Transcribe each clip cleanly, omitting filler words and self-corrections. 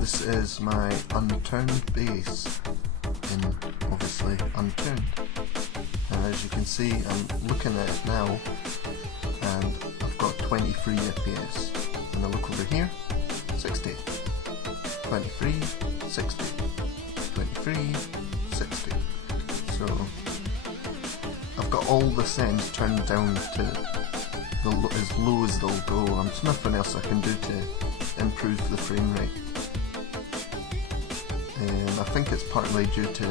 This is my unturned base in, obviously, Unturned. And as you can see, I'm looking at it now and I've got 23 FPS. And I look over here, 60. 23, 60. 23, 60. So I've got all the settings turned down to as low as they'll go. There's nothing else I can do to improve the frame rate. I think it's partly due to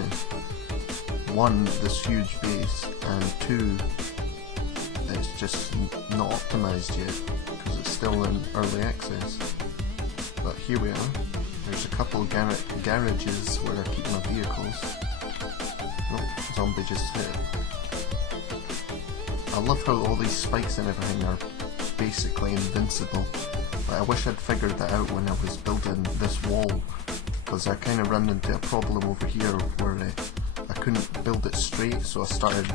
one, this huge base, and two, it's just not optimised yet because it's still in early access. But here we are. There's a couple of garages where I keep my vehicles. Oh, zombie just hit it. I love how all these spikes and everything are basically invincible, but I wish I'd figured that out when I was building this wall, because I kind of ran into a problem over here where I couldn't build it straight, so I started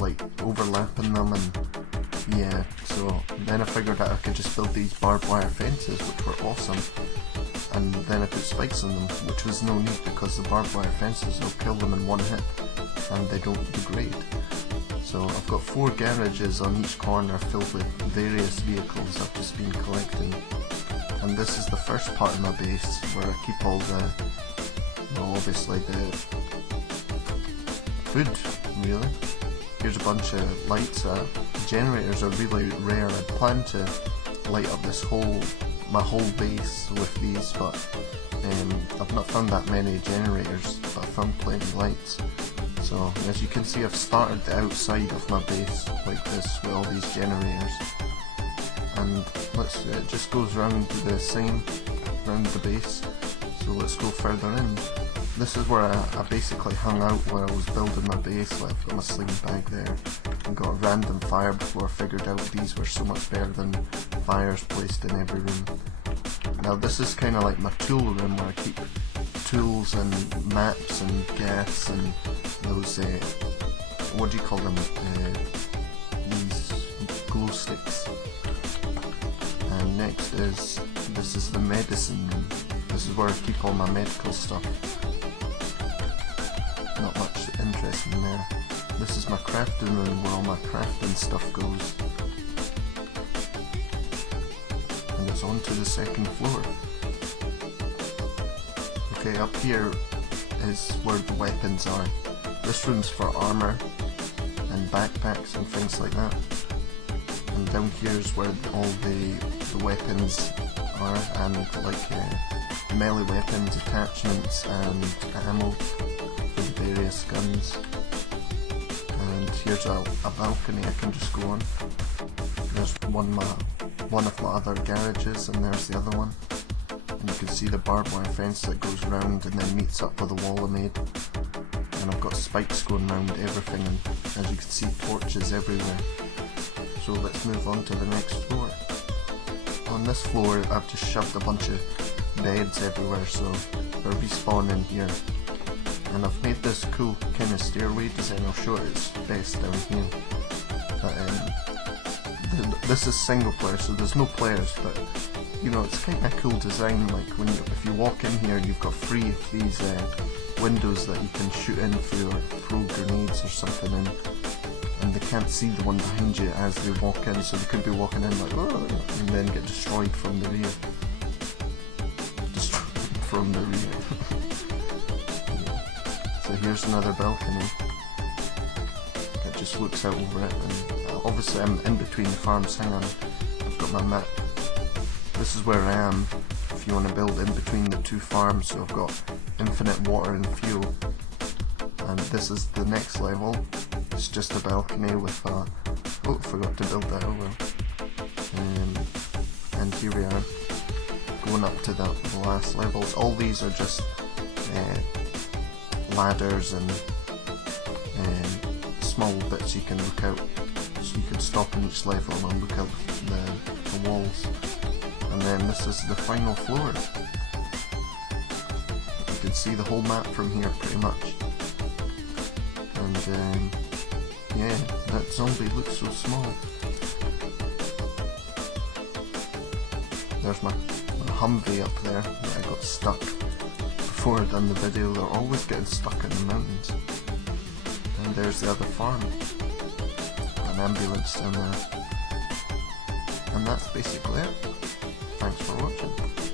like overlapping them, and yeah, so then I figured out I could just build these barbed wire fences, which were awesome, and then I put spikes on them, which was no need because the barbed wire fences will kill them in one hit and they don't degrade. So I've got 4 garages on each corner filled with various vehicles I've just been collecting. And this is the first part of my base where I keep all the, well, obviously the food, really. Here's a bunch of lights. Generators are really rare. I'd planned to light up my whole base with these, but I've not found that many generators, but I found plenty of lights. So as you can see, I've started the outside of my base like this with all these generators, and it just goes round the same round the base. So let's go further in. This is where I basically hung out while I was building my base. Like, I've got my sling bag there and got a random fire before I figured out these were so much better than fires placed in every room. Now this is kind of like my tool room where I keep tools and maps and gas and those, what do you call them, these glow sticks. And next this is the medicine room. This is where I keep all my medical stuff. Not much interest in there. This is my crafting room where all my crafting stuff goes. And it's on to the second floor. Okay, up here is where the weapons are. This room's for armour and backpacks and things like that. And down here is where all the weapons are, and like melee weapons, attachments and ammo for the various guns. And here's a balcony I can just go on. There's one of my other garages, and there's the other one. And you can see the barbed wire fence that goes round and then meets up with the wall I made. And I've got spikes going around everything, and as you can see, torches everywhere. So let's move on to the next floor. On this floor I've just shoved a bunch of beds everywhere, so they're respawning here. And I've made this cool kind of stairway design. I'll show it its best down here. But, this is single player, so there's no players, but you know, it's kind of a cool design. Like if you walk in here, you've got 3 of these windows that you can shoot in through or throw grenades or something in, and they can't see the one behind you as they walk in, so they could be walking in like, oh, and then get destroyed from the rear. Destroyed from the rear. Yeah. So here's another balcony. It just looks out over it, and obviously I'm in between the farms. Hang on, I've got my map. This is where I am if you want to build in between the 2 farms. So I've got infinite water and fuel, and this is the next level. It's just a balcony with oh, forgot to build that, oh well. And here we are, going up to the last levels. All these are just ladders and small bits you can look out, so you can stop in each level and look out the walls. And then this is the final floor. You can see the whole map from here pretty much. And yeah, that zombie looks so small. There's my Humvee up there that I got stuck before I'd done the video. They're always getting stuck in the mountains. And there's the other farm. An ambulance down there. And that's basically it. Thanks for watching.